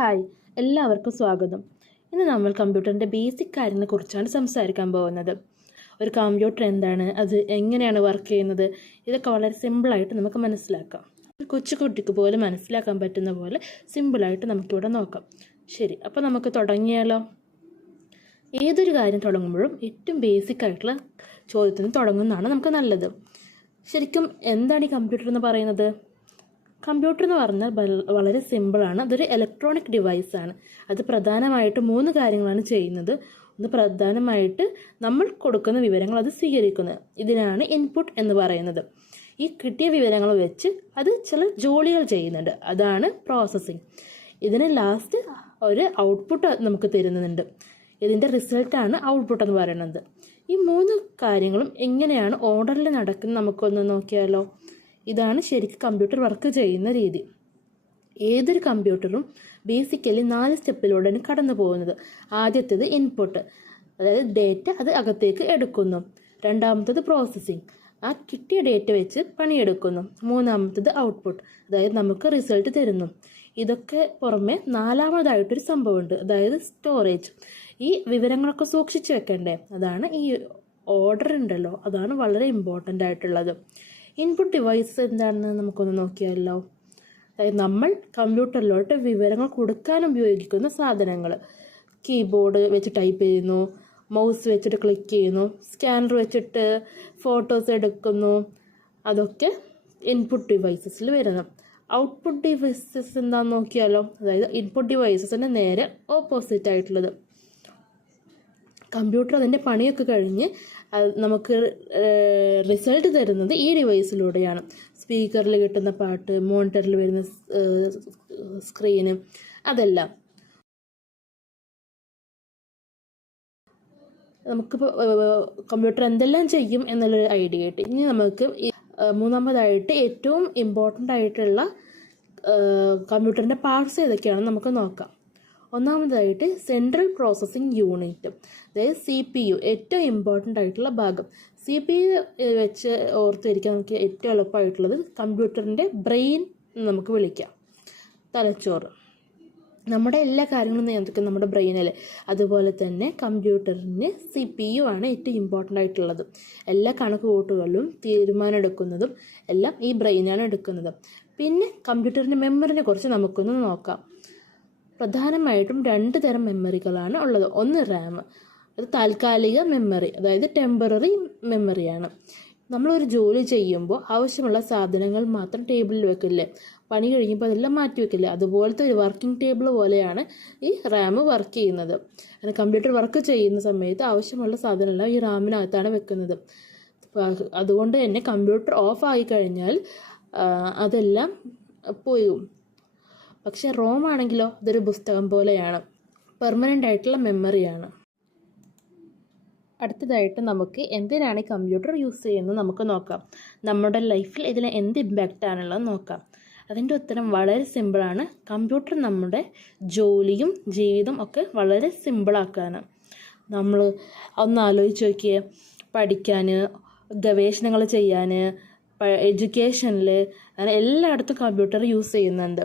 Hi, എല്ലാവർക്കും സ്വാഗതം. ഇന്ന് നമ്മൾ കമ്പ്യൂട്ടറിൻ്റെ ബേസിക് കാര്യങ്ങളെക്കുറിച്ചാണ് സംസാരിക്കാൻ പോകുന്നത്. ഒരു കമ്പ്യൂട്ടർ എന്താണ്, അത് എങ്ങനെയാണ് വർക്ക് ചെയ്യുന്നത്, ഇതൊക്കെ വളരെ സിമ്പിളായിട്ട് നമുക്ക് മനസ്സിലാക്കാം. ഒരു കൊച്ചുകുട്ടിക്ക് പോലും മനസ്സിലാക്കാൻ പറ്റുന്ന പോലെ സിമ്പിളായിട്ട് നമുക്കിവിടെ നോക്കാം. ശരി, അപ്പോൾ നമുക്ക് തുടങ്ങിയാലോ? ഏതൊരു കാര്യം തുടങ്ങുമ്പോഴും ഏറ്റവും ബേസിക് ആയിട്ടുള്ള ചോദ്യത്തിന് തുടങ്ങുന്നതാണ് നമുക്ക് നല്ലത്. ശരിക്കും എന്താണ് ഈ കമ്പ്യൂട്ടർ എന്ന് പറയുന്നത്? കമ്പ്യൂട്ടർ എന്ന് പറഞ്ഞാൽ വളരെ സിമ്പിളാണ്. അതൊരു ഇലക്ട്രോണിക് ഡിവൈസാണ്. അത് പ്രധാനമായിട്ട് 3 കാര്യങ്ങളാണ് ചെയ്യുന്നത്. ഒന്ന്, പ്രധാനമായിട്ട് നമ്മൾ കൊടുക്കുന്ന വിവരങ്ങൾ അത് സ്വീകരിക്കുന്നത്. ഇതിനാണ് ഇൻപുട്ട് എന്ന് പറയുന്നത്. ഈ കിട്ടിയ വിവരങ്ങൾ വെച്ച് അത് ചില ജോലികൾ ചെയ്യുന്നുണ്ട്. അതാണ് പ്രോസസ്സിങ്. ഇതിന് ലാസ്റ്റ് ഒരു ഔട്ട്പുട്ട് നമുക്ക് തരുന്നുണ്ട്. ഇതിൻ്റെ റിസൾട്ടാണ് ഔട്ട്പുട്ട് എന്ന് പറയുന്നത്. ഈ 3 കാര്യങ്ങളും എങ്ങനെയാണ് ഓർഡറിൽ നടക്കുന്നത് നമുക്കൊന്ന് നോക്കിയാലോ? ഇതാണ് ശരിക്കും കമ്പ്യൂട്ടർ വർക്ക് ചെയ്യുന്ന രീതി. ഏതൊരു കമ്പ്യൂട്ടറും ബേസിക്കലി 4 സ്റ്റെപ്പിലൂടെയാണ് കടന്നു പോകുന്നത്. ആദ്യത്തേത് ഇൻപുട്ട്, അതായത് ഡേറ്റ അത് അകത്തേക്ക് എടുക്കുന്നു. രണ്ടാമത്തേത് പ്രോസസ്സിങ്, ആ കിട്ടിയ ഡേറ്റ വെച്ച് പണിയെടുക്കുന്നു. മൂന്നാമത്തേത് ഔട്ട്പുട്ട്, അതായത് നമുക്ക് റിസൾട്ട് തരുന്നു. ഇതൊക്കെ പുറമെ 4ാമതായിട്ടൊരു സംഭവമുണ്ട്, അതായത് സ്റ്റോറേജ്. ഈ വിവരങ്ങളൊക്കെ സൂക്ഷിച്ച് വെക്കണ്ടേ, അതാണ് ഈ ഓർഡർ ഉണ്ടല്ലോ, അതാണ് വളരെ ഇമ്പോർട്ടൻ്റ് ആയിട്ടുള്ളത്. ഇൻപുട്ട് ഡിവൈസ് എന്താണെന്ന് നമുക്കൊന്ന് നോക്കിയാലോ? അതായത് നമ്മൾ കമ്പ്യൂട്ടറിലോട്ട് വിവരങ്ങൾ കൊടുക്കാൻ ഉപയോഗിക്കുന്ന സാധനങ്ങൾ. കീബോർഡ് വെച്ച് ടൈപ്പ് ചെയ്യുന്നു, മൗസ് വെച്ചിട്ട് ക്ലിക്ക് ചെയ്യുന്നു, സ്കാനർ വെച്ചിട്ട് ഫോട്ടോസ് എടുക്കുന്നു. അതൊക്കെ ഇൻപുട്ട് ഡിവൈസസിൽ വരുന്നു. ഔട്ട്പുട്ട് ഡിവൈസസ് എന്താണെന്ന് നോക്കിയാലോ? അതായത് ഇൻപുട്ട് ഡിവൈസസിൻ്റെ നേരെ ഓപ്പോസിറ്റ് ആയിട്ടുള്ളത്. കമ്പ്യൂട്ടർ അതിൻ്റെ പണിയൊക്കെ കഴിഞ്ഞ് നമുക്ക് റിസൾട്ട് തരുന്നത് ഈ ഡിവൈസിലൂടെയാണ്. സ്പീക്കറിൽ കിട്ടുന്ന പാട്ട്, മോണിറ്ററിൽ വരുന്ന സ്ക്രീന്, അതെല്ലാം. നമുക്കിപ്പോൾ കമ്പ്യൂട്ടർ എന്തെല്ലാം ചെയ്യും എന്നുള്ളൊരു ഐഡിയ കിട്ടി. ഇനി നമുക്ക് മൂന്നാമതായിട്ട് ഏറ്റവും ഇമ്പോർട്ടൻ്റ് ആയിട്ടുള്ള കമ്പ്യൂട്ടറിൻ്റെ പാർട്സ് ഏതൊക്കെയാണെന്ന് നമുക്ക് നോക്കാം. ഒന്നാമതായിട്ട് സെൻട്രൽ പ്രോസസ്സിംഗ് യൂണിറ്റ്, അതായത് CPU, ഏറ്റവും ഇമ്പോർട്ടൻ്റ് ആയിട്ടുള്ള ഭാഗം. CPU വെച്ച് ഓർത്തിരിക്കാൻ നമുക്ക് ഏറ്റവും എളുപ്പമായിട്ടുള്ളത് കമ്പ്യൂട്ടറിൻ്റെ ബ്രെയിൻ നമുക്ക് വിളിക്കാം, തലച്ചോറ്. നമ്മുടെ എല്ലാ കാര്യങ്ങളും നിയന്ത്രിക്കുന്നത് നമ്മുടെ ബ്രെയിനല്ലേ. അതുപോലെ തന്നെ കമ്പ്യൂട്ടറിന് CPU ആണ് ഏറ്റവും ഇമ്പോർട്ടൻ്റ് ആയിട്ടുള്ളത്. എല്ലാ കണക്കുകൂട്ടലുകളും തീരുമാനം എടുക്കുന്നതും എല്ലാം ഈ ബ്രെയിനാണ് എടുക്കുന്നത്. പിന്നെ കമ്പ്യൂട്ടറിൻ്റെ മെമ്മറിനെ കുറിച്ച് നമുക്കൊന്ന് നോക്കാം. പ്രധാനമായിട്ടും 2 തരം മെമ്മറികളാണ് ഉള്ളത്. ഒന്ന് റാം, അത് താൽക്കാലിക മെമ്മറി, അതായത് ടെമ്പററി മെമ്മറിയാണ്. നമ്മളൊരു ജോലി ചെയ്യുമ്പോൾ ആവശ്യമുള്ള സാധനങ്ങൾ മാത്രം ടേബിളിൽ വെക്കില്ലേ, പണി കഴിയുമ്പോൾ അതെല്ലാം മാറ്റി വെക്കില്ലേ, അതുപോലത്തെ ഒരു വർക്കിംഗ് ടേബിൾ പോലെയാണ് ഈ റാം വർക്ക് ചെയ്യുന്നത്. അങ്ങനെ കമ്പ്യൂട്ടർ വർക്ക് ചെയ്യുന്ന സമയത്ത് ആവശ്യമുള്ള സാധനമെല്ലാം ഈ റാമിനകത്താണ് വെക്കുന്നത്. അതുകൊണ്ട് തന്നെ കമ്പ്യൂട്ടർ ഓഫ് ആയി കഴിഞ്ഞാൽ അതെല്ലാം പോയും. പക്ഷെ റോം ആണെങ്കിലോ അതൊരു പുസ്തകം പോലെയാണ്, പെർമനൻ്റ് ആയിട്ടുള്ള മെമ്മറിയാണ്. അടുത്തതായിട്ട് നമുക്ക് എന്തിനാണ് ഈ കമ്പ്യൂട്ടർ യൂസ് ചെയ്യുന്നത് നമുക്ക് നോക്കാം. നമ്മുടെ ലൈഫിൽ ഇതിന് എന്ത് ഇമ്പാക്റ്റ് ആണുള്ളത് നോക്കാം. അതിൻ്റെ ഉത്തരം വളരെ സിമ്പിളാണ്. കമ്പ്യൂട്ടർ നമ്മുടെ ജോലിയും ജീവിതം ഒക്കെ വളരെ സിമ്പിളാക്കാനാണ്. നമ്മൾ ഒന്ന് ആലോചിച്ച് നോക്കിയേ, പഠിക്കാൻ, ഗവേഷണങ്ങൾ ചെയ്യാൻ, എഡ്യൂക്കേഷനിൽ, അങ്ങനെ എല്ലായിടത്തും കമ്പ്യൂട്ടർ യൂസ് ചെയ്യുന്നുണ്ട്.